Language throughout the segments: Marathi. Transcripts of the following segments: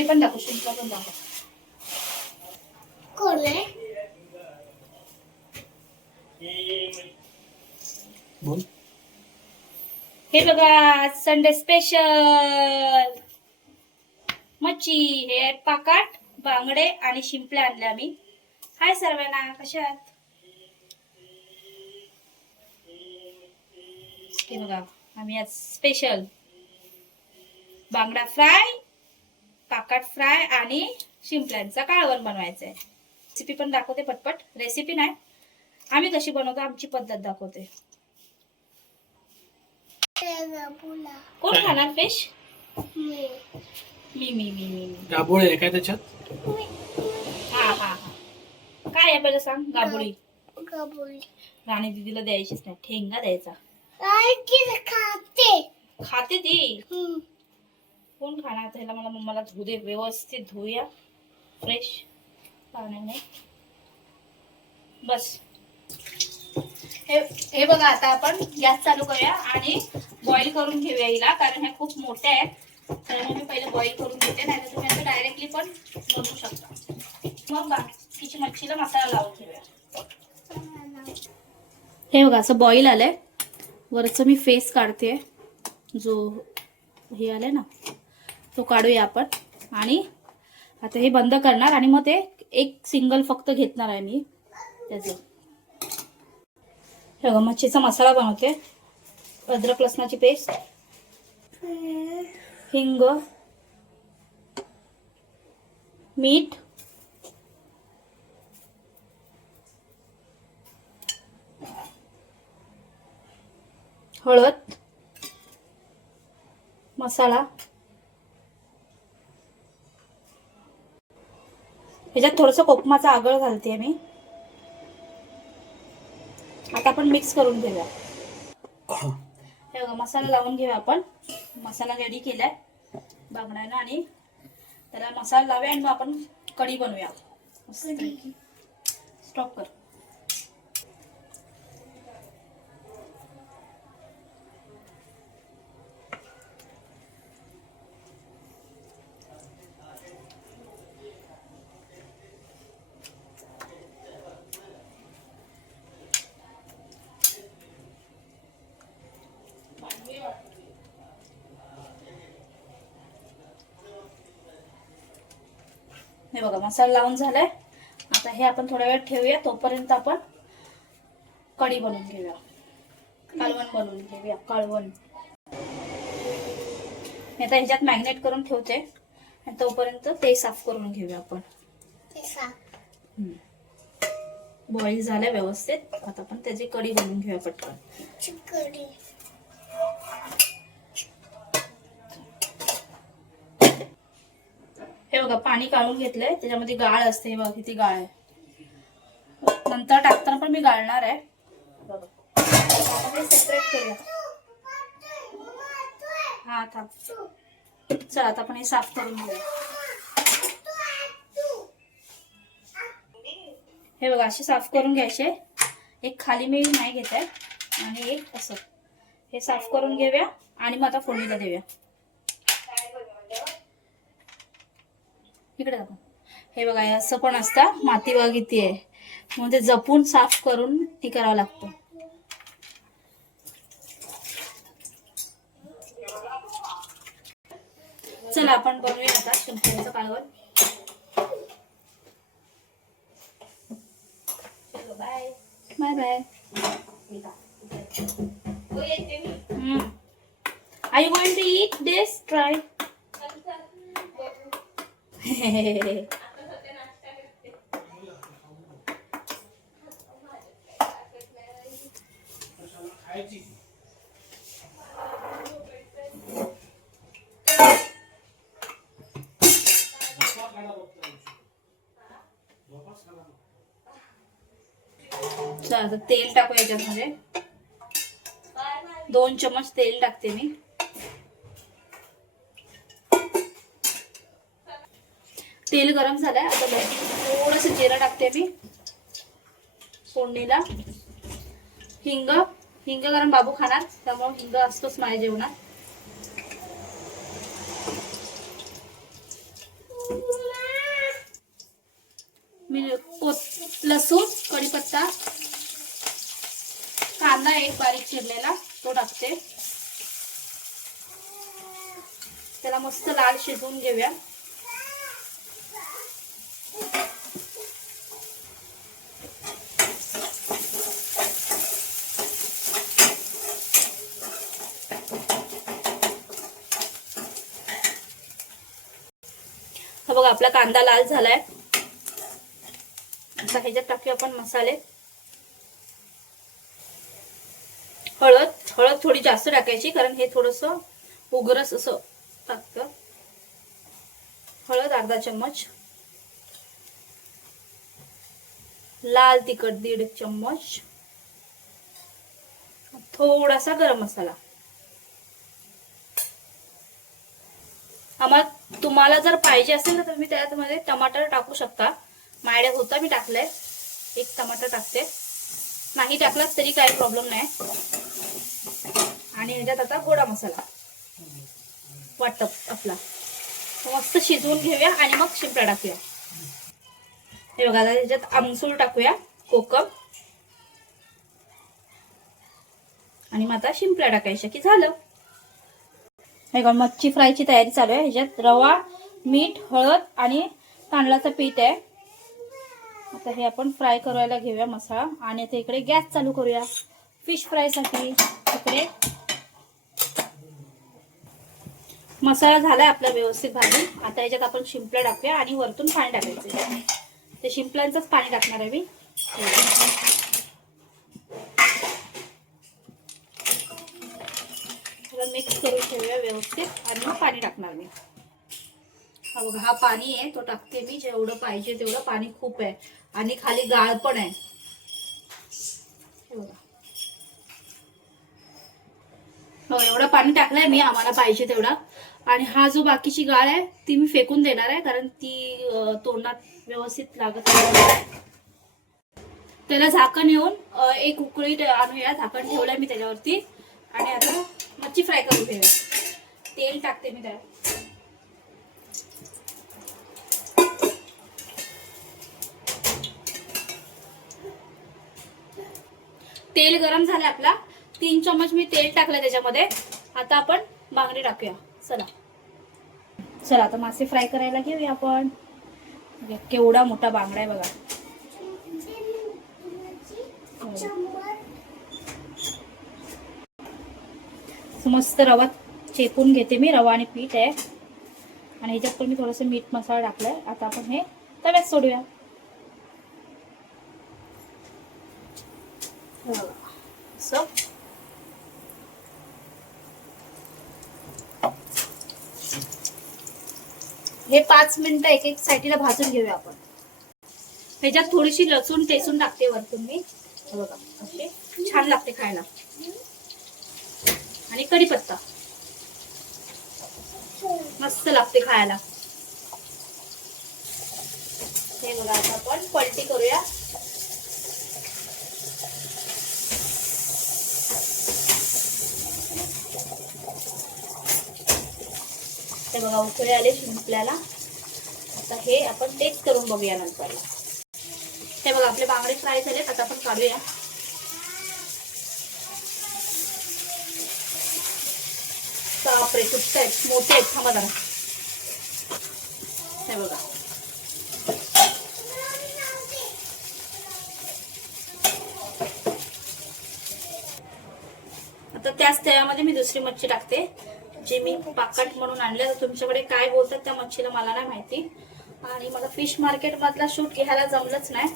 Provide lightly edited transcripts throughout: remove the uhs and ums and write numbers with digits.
ते पण दाखव, शिंपला पण दाखव. कोण आहे? बोल. हे बघा संडे स्पेशल मच्छी. हे पाकाट, बांगडे आणि शिंपले आणले आम्ही. हाय सर्वांना, कशा आहात? हे बघा आम्ही आज स्पेशल बांगडा फ्राय, पाकाट फ्राय आणि शिंपल्यांचा कालवण बनवायचा आहे. रेसिपी पण दाखवते पटपट. रेसिपी नाही, आम्ही कशी बनवतो आमची पद्धत दाखवते. कोण खाणार फिश? मी मी मी मी मी गाबोळे आहे काय त्याच्यात? हा हा हा. काय आहे पहिलं सांग. गाबोळी. गाबोळी. राणी दीदीला द्यायचीच नाही, ठेंगा द्यायचा. खाते. खाते ती. कोण खाणार? आता ह्याला मला मम्माला धुऊ दे, व्यवस्थित धुऊया फ्रेश पाण्याने. बस. हे बघा, आता आपण गॅस चालू करूया आणि बॉईल करून घेऊया हिला, कारण ह्या खूप मोठ्या आहेत. तर मी पहिले बॉईल करून घेते, नाही तर तुम्ही असं डायरेक्टली पण बनवू शकता. मग बाकीची मच्छीला मसाला लावून घेऊया. हे बघा असं बॉईल आलंय. वरचं मी फेस काढते, जो हे आलंय ना तो काढूया आपण. आणि आता हे बंद करणार आणि मग ते एक सिंगल फक्त घेतणार आहे मी त्याचं. हे बघा मच्छीचा मसाला बनवते. अद्रक लसणाची पेस्ट, हिंग, मीठ, हळद, मसाला. ह्याच्यात थोडंसं कोकमाचा आगळ घालते मी. आता आपण मिक्स करून घेऊया. हे बघा मसाला लावून घेऊया आपण. मसाला रेडी केलाय बांगड्यानं आणि त्याला मसाला लावूया आणि मग आपण कढी बनवूया. स्टॉप कर. हे बघा मसाला लावून झालाय. आता हे आपण थोडा वेळ ठेवूया, तोपर्यंत आपण कढी बनवून घेऊया, कालवण बनवून घेऊया. कालवण आता ह्याच्यात मॅग्नेट करून ठेवते आणि तोपर्यंत ते साफ करून घेऊया आपण. बॉईल झालंय व्यवस्थित. आता आपण त्याची कढी बनवून घेऊया पटकन. हे बघा पाणी काढून घेतलंय, त्याच्यामध्ये गाळ असते. बघा किती गाळ आहे. नंतर टाकताना पण मी गाळणार आहे. सेपरेट करूया. हा थांब. चला आता आपण हे साफ करून घेऊया. हे बघा असे साफ करून घ्यायचे. एक खाली मी नाही घेत आहे आणि एक असं. हे साफ करून घेऊया आणि मग आता फोडणीला देऊया. इकडे दाखव. हे बघा असं पण असतं. माती बघा किती आहे, मग ते जपून साफ करून ती करावं लागतं. चला आपण बनवूया आता शिंपल्याचं कालवण. Bye bye bye. Are you going to eat this? Try. चला तेल टाकू याच्यामध्ये. 2 चमच तेल टाकते मी. तेल गरम झालंय. आता थोडस जिरं टाकते मी फोडणीला. हिंग गरम बाबू खाणार, त्यामुळे हिंग असतोच माझ्या जेवणात. लसूण, कढीपत्ता, कांदा एक बारीक चिरलेला तो टाकते. त्याला मस्त लाल शिजवून घेऊया. हा बघा आपला कांदा लाल झालाय. आता ह्याच्यात टाकूया आपण मसाले. हळद थोडी जास्त टाकायची कारण हे थोडस उग्रस असं टाकतं. हळद अर्धा चम्मच, लाल तिखट 1.5 चम्मच, थोडासा गरम मसाला. आम्हाला तुम्हाला जर पाहिजे असेल तर तुम्ही त्यामध्ये टमाटर टाकू शकता. माझ्या होता मी टाकलंय, 1 टमाटर टाकते. नाही टाकला तरी काही प्रॉब्लेम नाही. आणि ह्याच्यात आता गोडा मसाला वाटप आपला मस्त शिजवून घेऊया आणि मग शिंपडा टाकूया. हे बघा ह्याच्यात आमसूल टाकूया, कोकम, आणि मग आता शिंपड्या टाकायच्या की झालं. हे बघा मच्छी फ्रायची तयारी चालू आहे. ह्याच्यात रवा, मीठ, हळद आणि तांदळाचं पीठ आहे. आता हे आपण फ्राय करायला घेऊया मसाला. आणि आता इकडे गॅस चालू करूया फिश फ्राय साठी. इकडे मसाला झालाय आपला व्यवस्थित भाजून. आता याच्यात आपण शिंपल्या टाकूया आणि वरतून पाणी टाकायचं. ते शिंपल्यांचंच पाणी टाकणार आहे मी. मिक्स करून ठेवूया व्यवस्थित आणि मग पाणी टाकणार मी. हा बघा हा पाणी आहे तो टाकते मी. जेवढं पाहिजे तेवढं. पाणी खूप आहे आणि खाली गाळ पण आहे. हो एवढं पाणी टाकलंय मी आम्हाला पाहिजे तेवढा. आणि हा जो बाकीची गाळ आहे ती मी फेकून देणार आहे कारण ती तोंडात व्यवस्थित लागत नाही. त्याला झाकण येऊन 1 उकळी आणूया. झाकण ठेवलंय मी त्याच्यावरती. आणि आता मच्छी फ्राय करून घेऊया. तेल टाकते मी त्याला. तेल गरम झालं आपला. 3 चम्मच मी तेल टाकलं त्याच्यामध्ये. आता आपण बांगडे टाकूया. चला आता मासे फ्राय करायला घेऊया आपण. केवढा मोठा बांगडा आहे बघा. मस्त रवा चेपून घेते मी. रवा आणि पीठ आहे आणि ह्याच्यात पण मी थोडंसं मीठ मसाला टाकलाय. आता आपण हे तव्यात सोडूया. हे 5 मिनिटं एक साईडला भाजून घेऊया आपण. ह्याच्यात थोडीशी लसूण टेचून टाकते वरतून मी. बघा असे छान लागते खायला. आणि कढीपत्ता मस्त लागते खायला. हे बघा आता आपण पलटी करूया. ते बघा उकळे आले शिंपल्याला. आता हे आपण टेस्ट करून बघूया नंतर. हे बघा आपले बांगडे फ्राय झाले. आता आपण काढूया. बापरे कुठे आहेत, मोठे आहेत. थांबा जरा. हे बघा आता त्याच तेलामध्ये मी दुसरी मच्छी टाकते जे मी पाकट म्हणून आणले. तर तुमच्याकडे काय बोलतात त्या मच्छीला मला नाही माहिती. आणि मला फिश मार्केट मधला शूट घ्यायला जमलंच नाही.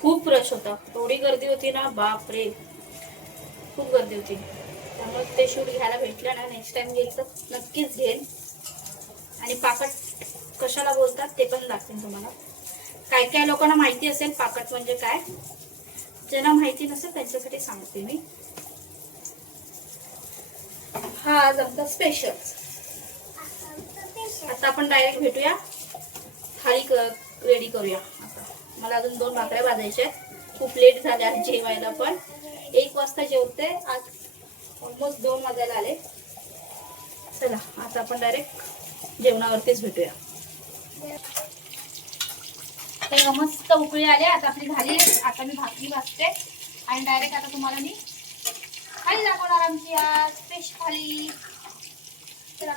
खूप रश होता. एवढी गर्दी होती ना बापरे. खूप गर्दी होती. त्यामुळे ते शूट घ्यायला भेटलं ना. नेक्स्ट टाइम गेली तर नक्कीच घेईन. आणि पाकट कशाला बोलतात ते पण दाखवेन तुम्हाला. काय काय लोकांना माहिती असेल पाकट म्हणजे काय. ज्यांना माहिती नसेल त्यांच्यासाठी सांगते मी. हा आज आमचा स्पेशल. आता आपण डायरेक्ट भेटूया. थाळी रेडी करूया. आता मला अजून 2 भाकऱ्या भाजायच्या आहेत. खूप लेट झाले आज जेवायला पण. 1 वाजता जेवते. आज ऑलमोस्ट 2 वाजायला आले. चला आता आपण डायरेक्ट जेवणावरतीच भेटूया. ते मस्त उकळी आले. आता आपली झाली. आता मी भाकरी भाजते आणि डायरेक्ट आता तुम्हाला मी थाळी दाखवणार आमची आज फिश थाळी. चला.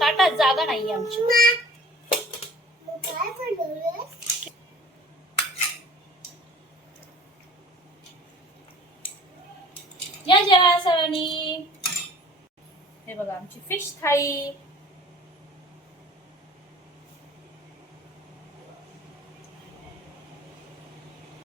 ताटात जागा नाही आमची. या जेवा सरांनी. हे बघा आमची फिश थाळी.